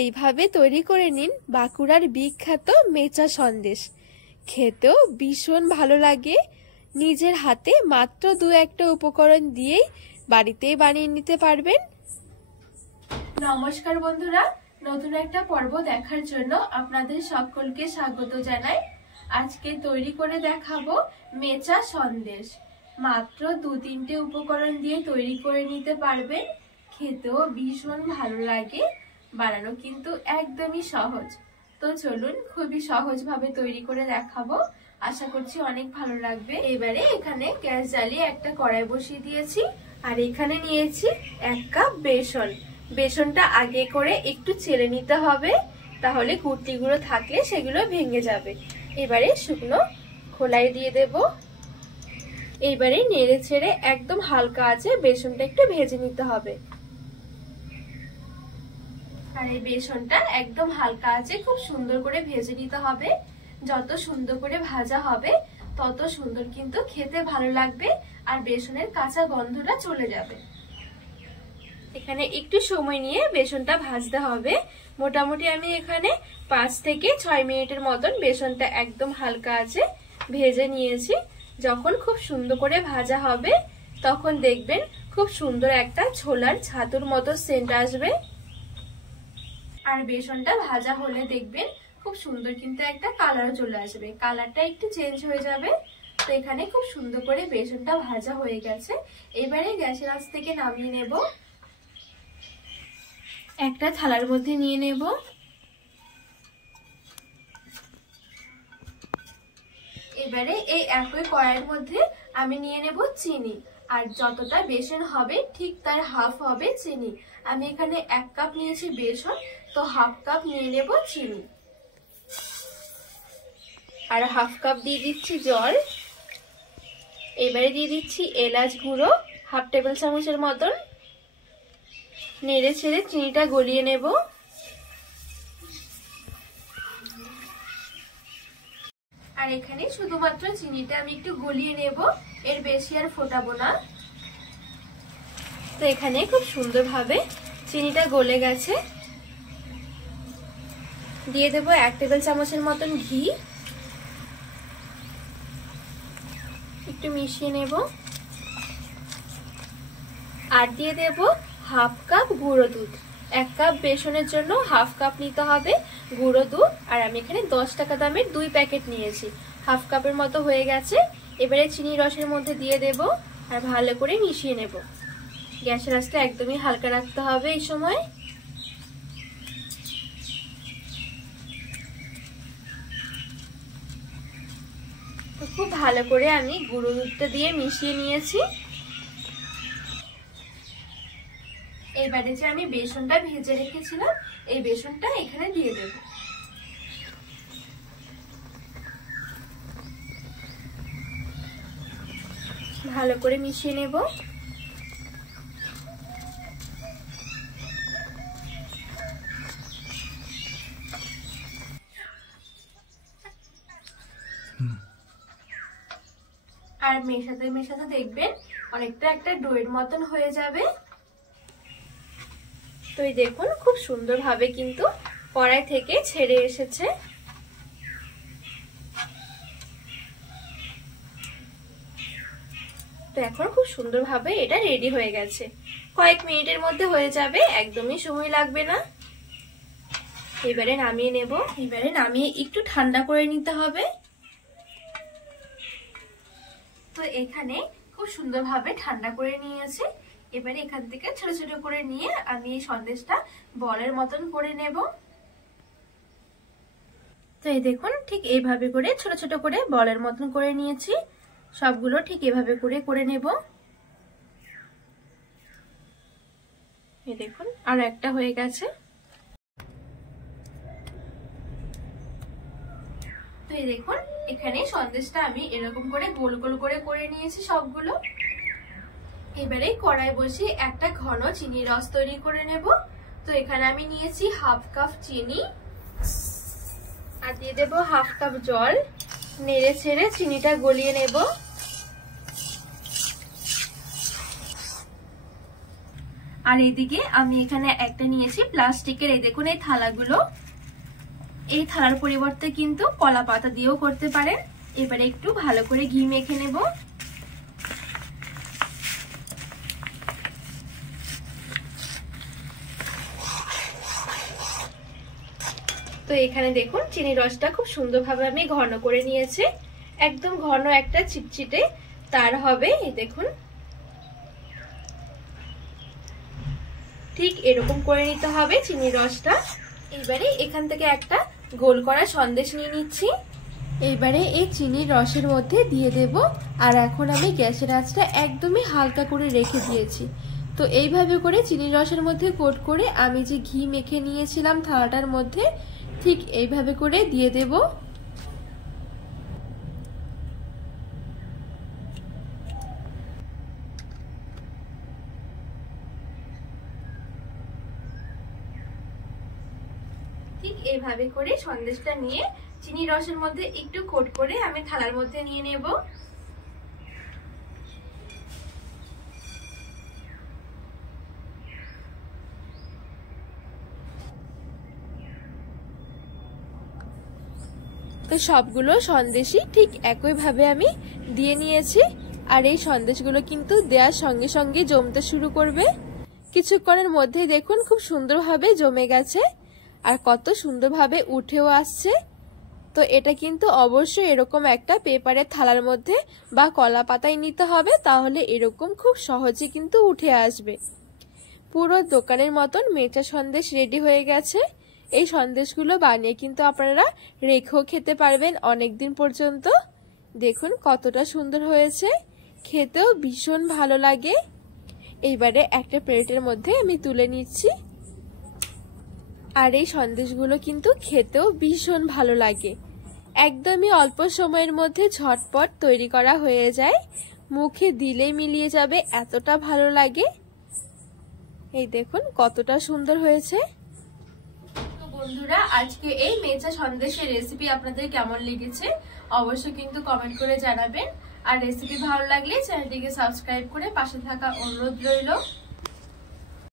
এইভাবে তৈরি করে নিন বাঁকুড়ার বিখ্যাত মেচা সন্দেশ। খেতেও ভীষণ ভালো লাগে। নিজের হাতে মাত্র 2-1টা উপকরণ দিয়েই বাড়িতেই বানিয়ে নিতে পারবেন। নমস্কার বন্ধুরা, নতুন একটা পর্ব দেখার জন্য আপনাদের সকলকে স্বাগত জানাই। আজকে তৈরি করে দেখাবো মেচা সন্দেশ। মাত্র 2-3টে উপকরণ দিয়ে তৈরি করে নিতে পারবেন। খেতেও ভীষণ ভালো লাগে, বানানো কিন্তু একদমই সহজ। তো চলুন খুবই সহজভাবে তৈরি করে দেখাবো, আশা করছি অনেক ভালো লাগবে। এবারে এখানে গ্যাস জ্বালিয়ে একটা কড়াই বসিয়ে দিয়েছি, আর এখানে নিয়েছি 1 কাপ বেসন। বেসনটা আগে করে একটু চেলে নিতে হবে, তাহলে গুটলিগুলো থাকলে সেগুলো ভেঙে যাবে। এবারে শুকনো খোলায় দিয়ে দেব। এবারে নেড়ে ছেড়ে একদম হালকা আঁচে বেসনটা একটু ভেজে নিতে হবে। আর এই বেসনটা একদম হালকা আঁচে খুব সুন্দর করে ভেজে নিতে হবে। যত সুন্দর করে ভাজা হবে তত সুন্দর কিন্তু খেতে ভালো লাগবে, আর বেসনের কাঁচা গন্ধটা চলে যাবে। এখানে একটু সময় নিয়ে বেসনটা ভাজতে হবে। মোটামুটি আমি এখানে 5 থেকে 6 মিনিটের মতন বেসনটা একদম হালকা আঁচে ভেজে নিয়েছি। যখন খুব সুন্দর করে ভাজা হবে তখন দেখবেন খুব সুন্দর একটা ছোলার ছাতুর মতো সেন্ট আসবে। আর বেসনটা ভাজা হলে দেখবেন খুব সুন্দর কিন্তু একটা কালার চলে আসবে, কালারটা একটু চেঞ্জ হয়ে যাবে। তো এখানে খুব সুন্দর করে বেসনটা ভাজা হয়ে গেছে। এবারে গ্যাসের আঁচ থেকে নামিয়ে নেব, একটা থালার মধ্যে নিয়ে নেব। এবারে এই একই কড়াইয়ের মধ্যে আমি নিয়ে নেব চিনি, আর যতটা বেসন হবে ঠিক তার হাফ হবে চিনি। আমি এখানে 1 কাপ নিয়েছি বেসন, তো হাফ কাপ নিয়ে নেব চিনি। আর হাফ কাপ দিয়ে দিচ্ছি জল। এবারে দিয়ে দিচ্ছি এলাচ গুঁড়ো 1/2 টেবিল চামচের মতন। নেড়ে ছেড়ে চিনিটা গলিয়ে নেব। আর এখানে শুধুমাত্র চিনিটা আমি একটু গলিয়ে নেব, এর বেশি আর ফোটাবো না। তো এখানে খুব সুন্দরভাবে চিনিটা গলে গেছে। দিয়ে দেব 1 টেবিল চামচের মতন ঘি, একটু মিশিয়ে নেব। আর দিয়ে দেব হাফ কাপ গুঁড়ো দুধ। 1 কাপ বেসনের জন্য হাফ কাপ নিতে হবে গুঁড়ো দুধ। আর আমি এখানে 10 টাকা দামের 2 প্যাকেট নিয়েছি, হাফ কাপের মতো হয়ে গেছে। এবারে চিনি রসের মধ্যে দিয়ে দেব আর ভালো করে মিশিয়ে নেব। গ্যাসের আঁচটা একদমই হালকা রাখতে হবে এই সময়। খুব ভালো করে আমি গুঁড়ো দুধটা দিয়ে মিশিয়ে নিয়েছি। এবারে যে আমি বেসনটা ভেজে রেখেছিলাম এই বেসনটা এখানে দিয়ে দেব। ভালো করে মিশিয়ে নেব। আর মেশাতে মেশাতে দেখবেন অনেকটা একটা ডোয়ের মতন হয়ে যাবে। তো এই দেখুন খুব সুন্দরভাবে কিন্তু কড়াই থেকে ছেড়ে এসেছে। তো এখন খুব সুন্দরভাবে এটা রেডি হয়ে গেছে। কয়েক মিনিটের মধ্যে হয়ে যাবে, একদমই সময় লাগবে না। এবারে নামিয়ে নেব। এবারে নামিয়ে একটু ঠান্ডা করে নিতে হবে। তো এখানে খুব সুন্দরভাবে ঠান্ডা করে নিয়েছে। এবারে এখান থেকে ছোট ছোট করে নিয়ে আমি এই সন্দেশটা বলের মতন করে নেব। তো এই দেখুন ঠিক এইভাবে করে ছোট ছোট করে বলের মতন করে নিয়েছি। সবগুলো ঠিক এভাবে করে করে নেব। এই দেখুন আর একটা হয়ে গেছে। তো এই দেখুন এখানে সন্দেশটা আমি এরকম করে গোল গোল করে করে নিয়েছি সবগুলো। এবারে কড়াই বসিয়ে একটা ঘন চিনি রস তৈরি করে নেব। তো এখানে আমি নিয়েছি হাফ কাপ চিনি, আর দিয়ে দেব হাফ কাপ জল। নেড়ে ছেড়ে চিনিটা গলিয়ে নেব। আর এদিকে আমি এখানে একটা নিয়েছি প্লাস্টিকের, এই দেখুন এই থালাগুলো। এই থালার পরিবর্তে কিন্তু কলা পাতা দিয়েও করতে পারেন। এবারে একটু ভালো করে ঘি মেখে নেব। তো এখানে দেখুন চিনির রসটা খুব সুন্দরভাবে আমি ঘন করে নিয়েছি, একদম ঘন একটা চিটচিটে তার হবে। এই দেখুন ঠিক এরকম করে নিতে হবে চিনির রসটা। এবারে এখান থেকে একটা গোল করা সন্দেশ নিয়ে নিচ্ছি। এবারে এই চিনির রসের মধ্যে দিয়ে দেব। আর এখন আমি গ্যাসের আঁচটা একদমই হালকা করে রেখে দিয়েছি। তো এইভাবে করে চিনির রসের মধ্যে কোট করে আমি যে ঘি মেখে নিয়েছিলাম থালাটার মধ্যে, ঠিক এইভাবে করে দিয়ে দেব। ঠিক এইভাবে করে সন্দেশটা নিয়ে চিনির রসের মধ্যে একটু কোট করে আমি থালার মধ্যে নিয়ে নেব। তো সবগুলো সন্দেশই ঠিক একইভাবে আমি দিয়ে নিয়েছি। আর এই সন্দেশগুলো কিন্তু দেওয়ার সঙ্গে সঙ্গে জমতে শুরু করবে। কিছুক্ষণের মধ্যেই দেখুন খুব সুন্দরভাবে জমে গেছে আর কত সুন্দরভাবে উঠেও আসছে। তো এটা কিন্তু অবশ্যই এরকম একটা পেপারের থালার মধ্যে বা কলা পাতায় নিতে হবে, তাহলে এরকম খুব সহজে কিন্তু উঠে আসবে। পুরো দোকানের মতন মেচা সন্দেশ রেডি হয়ে গেছে। এই সন্দেশগুলো বানিয়ে কিন্তু আপনারা রেখেও খেতে পারবেন অনেকদিন পর্যন্ত। দেখুন কতটা সুন্দর হয়েছে, খেতেও ভীষণ ভালো লাগে। এইবারে একটা প্লেটের মধ্যে আমি তুলে নিচ্ছি। আর এই সন্দেশগুলো কিন্তু খেতেও ভীষণ ভালো লাগে, একদমই অল্প সময়ের মধ্যে ঝটপট তৈরি করা হয়ে যায়, মুখে দিলেই মিলিয়ে যাবে, এতটা ভালো লাগে। এই দেখুন কতটা সুন্দর হয়েছে। তো বন্ধুরা আজকে এই মেচা সন্দেশের রেসিপি আপনাদের কেমন লেগেছে অবশ্যই কিন্তু কমেন্ট করে জানাবেন। আর রেসিপি ভালো লাগলে চ্যানেলটিকে সাবস্ক্রাইব করে পাশে থাকা অনুরোধ রইল।